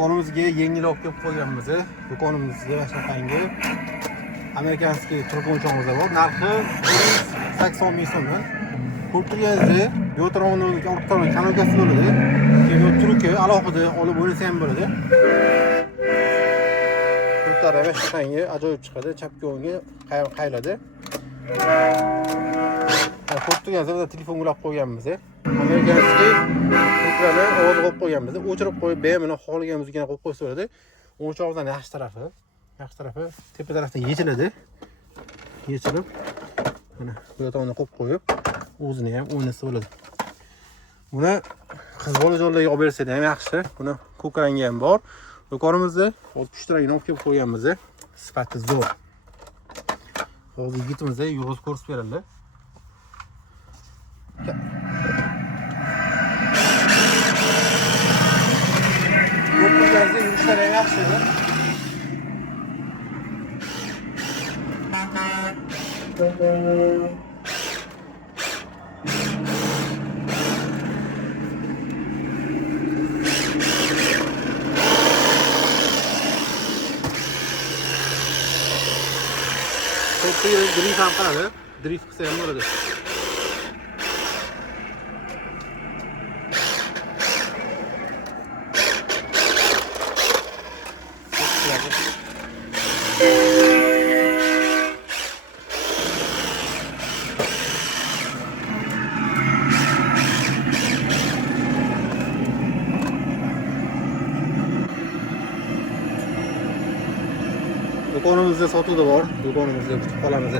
Do'konimizga yangilik olib kelib qo'yganmiz. Do'konimizga shunaqangi amerikanskiy turk o'yinchoqimiz bor. Narxi 80 ming so'm. Ko'rtirganingizda bu tarafini olib qolgan kanalkasi bo'ladi. Keyin turki alohida olib o'ynasa ham bo'ladi. Turklari shunaqangi ajoyib chiqadi. Chapga o'ngga qayladi. Ko'rtirganingizda telefon ulab qo'yganmiz. Amerikanskiy turklarni ovozi qo'yib qo'yganmiz. O'chirib qo'yib, bemalol xohlagan muzikani qo'yib qo'ysa bo'ladi. O'yinchoqdan yaxshi tarafi tepa tarafdan yechiladi. Yechilib mana bu yoqdan qo'yib qo'yib o'zini ham o'ynasa bo'ladi. Buni qiz bolajonlarga olib bersada ham yaxshi. Buni ko'k rangi ham bor. Do'konimizda 63 rangini olib kelib qo'yganmiz. Sifati zo'r. Hozir yigitimizga yog'oz ko'rsatib beradi. Ko'plarga yurishlari yaxshi. Ko'plar drift ham qiladi. Drift qilsa ham bo'ladi. Do'konimizda sotuvda bor. Do'konimizda kutib qolamiz.